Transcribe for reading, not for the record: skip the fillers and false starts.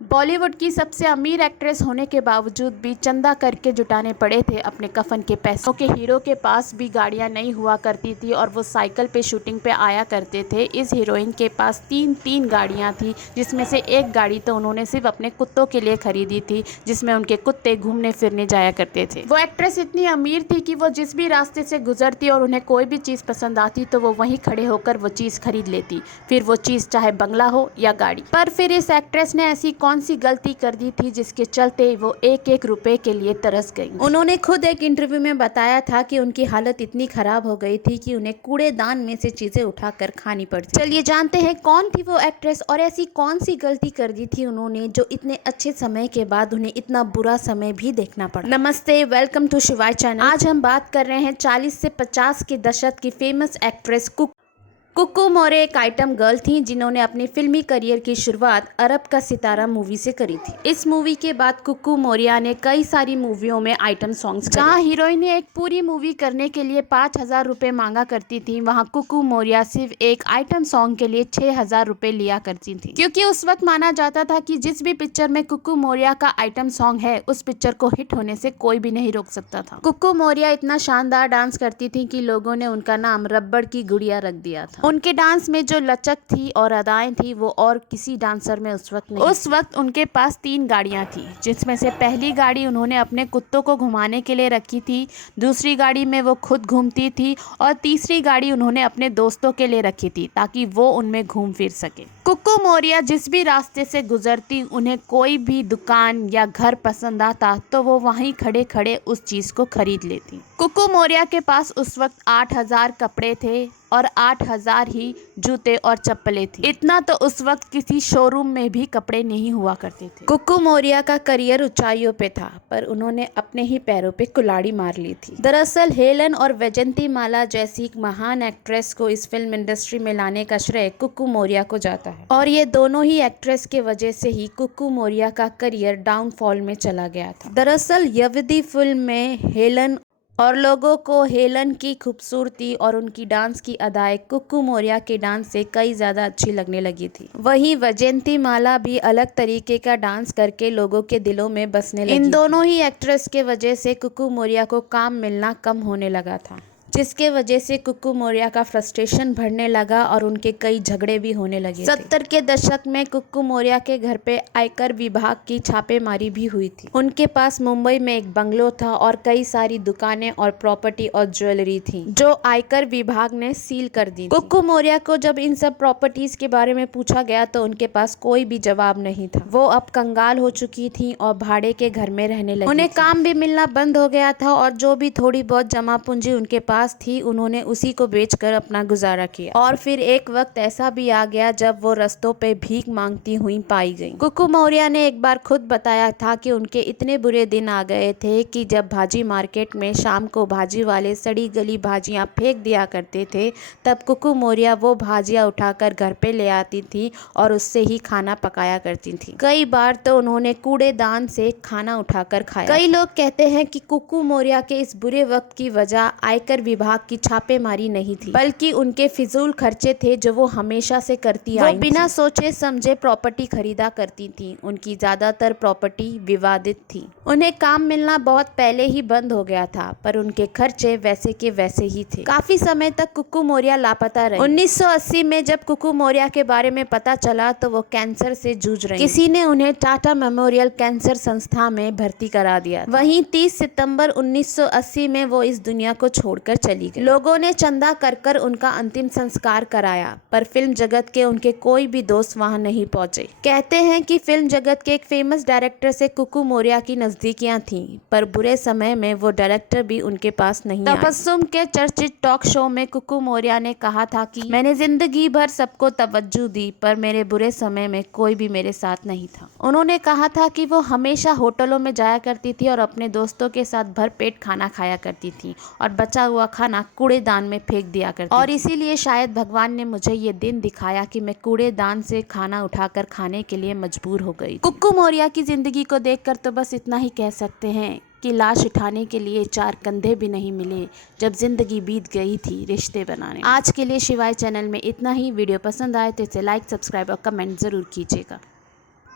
बॉलीवुड की सबसे अमीर एक्ट्रेस होने के बावजूद भी चंदा करके जुटाने पड़े थे अपने कफन के पैसों के। हीरो के पास भी गाड़ियां नहीं हुआ करती थी और वो साइकिल पे शूटिंग पे आया करते थे। इस हीरोइन के पास तीन गाड़ियां थी, जिसमें से एक गाड़ी तो उन्होंने सिर्फ अपने कुत्तों के लिए खरीदी थी, जिसमें उनके कुत्ते घूमने फिरने जाया करते थे। वो एक्ट्रेस इतनी अमीर थी कि वो जिस भी रास्ते से गुजरती और उन्हें कोई भी चीज़ पसंद आती तो वो वहीं खड़े होकर वो चीज़ खरीद लेती, फिर वो चीज़ चाहे बंगला हो या गाड़ी। पर फिर इस एक्ट्रेस ने ऐसी कौन सी गलती कर दी थी जिसके चलते वो एक रुपए के लिए तरस गई। उन्होंने खुद एक इंटरव्यू में बताया था कि उनकी हालत इतनी खराब हो गई थी कि उन्हें कूड़ेदान में से चीजें उठाकर खानी पड़ती। चलिए जानते हैं कौन थी वो एक्ट्रेस और ऐसी कौन सी गलती कर दी थी उन्होंने जो इतने अच्छे समय के बाद उन्हें इतना बुरा समय भी देखना पड़ा। नमस्ते, वेलकम टू शिवाय चैनल। आज हम बात कर रहे हैं 40 से 50 के दशक की फेमस एक्ट्रेस कुक्कू मौर्य एक आइटम गर्ल थी जिन्होंने अपनी फिल्मी करियर की शुरुआत अरब का सितारा मूवी से करी थी। इस मूवी के बाद कुक्कू मौर्य ने कई सारी मूवियों में आइटम सॉन्ग्स करे। जहाँ हीरोइन ने एक पूरी मूवी करने के लिए 5,000 रुपए मांगा करती थी, वहाँ कुक्कू मौर्य सिर्फ एक आइटम सॉन्ग के लिए 6,000 रुपए लिया करती थी, क्योंकि उस वक्त माना जाता था कि जिस भी पिक्चर में कुक्कू मौर्य का आइटम सॉन्ग है उस पिक्चर को हिट होने से कोई भी नहीं रोक सकता था। कुक्कू मौर्य इतना शानदार डांस करती थी कि लोगों ने उनका नाम रबड़ की गुड़िया रख दिया था। उनके डांस में जो लचक थी और अदाएं थी वो और किसी डांसर में उस वक्त नहीं। उस वक्त उनके पास 3 गाड़ियां थी, जिसमें से पहली गाड़ी उन्होंने अपने कुत्तों को घुमाने के लिए रखी थी, दूसरी गाड़ी में वो खुद घूमती थी और तीसरी गाड़ी उन्होंने अपने दोस्तों के लिए रखी थी ताकि वो उनमें घूम फिर सके। कुक्कू मौर्य जिस भी रास्ते से गुजरती, उन्हें कोई भी दुकान या घर पसंद आता तो वो वहीं खड़े खड़े उस चीज को खरीद लेती। कुक्कू मौर्य के पास उस वक्त 8,000 कपड़े थे और 8,000 ही जूते और चप्पलें थी। इतना तो उस वक्त किसी शोरूम में भी कपड़े नहीं हुआ करते थे। कुक्कू मौर्य का करियर ऊंचाइयों पे था, पर उन्होंने अपने ही पैरों पे कुल्हाड़ी मार ली थी। दरअसल हेलन और वैजंती माला जैसी महान एक्ट्रेस को इस फिल्म इंडस्ट्री में लाने का श्रेय कुक्कू मौर्य को जाता है, और ये दोनों ही एक्ट्रेस के वजह से ही कुक्कू मौर्य का करियर डाउनफॉल में चला गया था। दरअसल यवदी फिल्म में हेलन और लोगों को हेलन की खूबसूरती और उनकी डांस की अदाएं कुक्कू मौर्य के डांस से कई ज़्यादा अच्छी लगने लगी थी। वहीं वैजयंती माला भी अलग तरीके का डांस करके लोगों के दिलों में बसने लगी। इन दोनों ही एक्ट्रेस के वजह से कुक्कू मौर्य को काम मिलना कम होने लगा था, जिसके वजह से कुक्कू मौर्य का फ्रस्ट्रेशन बढ़ने लगा और उनके कई झगड़े भी होने लगे। 70 के दशक में कुक्कू मौर्य के घर पे आयकर विभाग की छापेमारी भी हुई थी। उनके पास मुंबई में एक बंगलो था और कई सारी दुकानें और प्रॉपर्टी और ज्वेलरी थी जो आयकर विभाग ने सील कर दी। कुक्कू मौर्य को जब इन सब प्रॉपर्टीज के बारे में पूछा गया तो उनके पास कोई भी जवाब नहीं था। वो अब कंगाल हो चुकी थी और भाड़े के घर में रहने लगी। उन्हें काम भी मिलना बंद हो गया था और जो भी थोड़ी बहुत जमा पूंजी उनके पास थी उन्होंने उसी को बेचकर अपना गुजारा किया। और फिर एक वक्त ऐसा भी आ गया जब वो रस्तों पे भीख मांगती हुई पाई गई। कुक्कू मौर्य ने एक बार खुद बताया था कि उनके इतने बुरे दिन आ गए थे कि जब भाजी मार्केट में शाम को भाजी वाले सड़ी गली भाजियां फेंक दिया करते थे, तब कुक्कू मौर्य वो भाजियां उठाकर घर पे ले आती थी और उससे ही खाना पकाया करती थी। कई बार तो उन्होंने कूड़ेदान से खाना उठाकर खाया। कई लोग कहते हैं कि कुक्कू मौर्य के इस बुरे वक्त की वजह आयकर विभाग की छापेमारी नहीं थी, बल्कि उनके फिजूल खर्चे थे जो वो हमेशा से करती आई थी। वो बिना सोचे समझे प्रॉपर्टी खरीदा करती थी। उनकी ज्यादातर प्रॉपर्टी विवादित थी। उन्हें काम मिलना बहुत पहले ही बंद हो गया था, पर उनके खर्चे वैसे के वैसे ही थे। काफी समय तक कुक्कू मौर्य लापता रही। 1980 में जब कुक्कू मौर्य के बारे में पता चला तो वो कैंसर से जूझ रही। किसी ने उन्हें टाटा मेमोरियल कैंसर संस्था में भर्ती करा दिया। वहीं 30 सितंबर 1980 में वो इस दुनिया को छोड़कर चली गई। लोगों ने चंदा कर उनका अंतिम संस्कार कराया, पर फिल्म जगत के उनके कोई भी दोस्त वहां नहीं पहुंचे। कहते हैं कि फिल्म जगत के एक फेमस डायरेक्टर से कुक्कू मौर्य की नजदीकियां थीं, पर बुरे समय में वो डायरेक्टर भी उनके पास नहीं आए। तबस्सुम के चर्चित टॉक शो में कुक्कू मौर्य ने कहा था कि मैंने जिंदगी भर सबको तवज्जो दी, पर मेरे बुरे समय में कोई भी मेरे साथ नहीं था। उन्होंने कहा था कि वो हमेशा होटलों में जाया करती थी और अपने दोस्तों के साथ भरपेट खाना खाया करती थी और बचा हुआ खाना कूड़ेदान में फेंक दिया करती। और इसीलिए शायद भगवान ने मुझे ये दिन दिखाया कि मैं कूड़ेदान से खाना उठाकर खाने के लिए मजबूर हो गई। कुक्कू मौर्य की जिंदगी को देखकर तो बस इतना ही कह सकते हैं कि लाश उठाने के लिए 4 कंधे भी नहीं मिले जब जिंदगी बीत गई थी रिश्ते बनाने। आज के लिए शिवाय चैनल में इतना ही। वीडियो पसंद आए तो इसे लाइक, सब्सक्राइब और कमेंट जरूर कीजिएगा।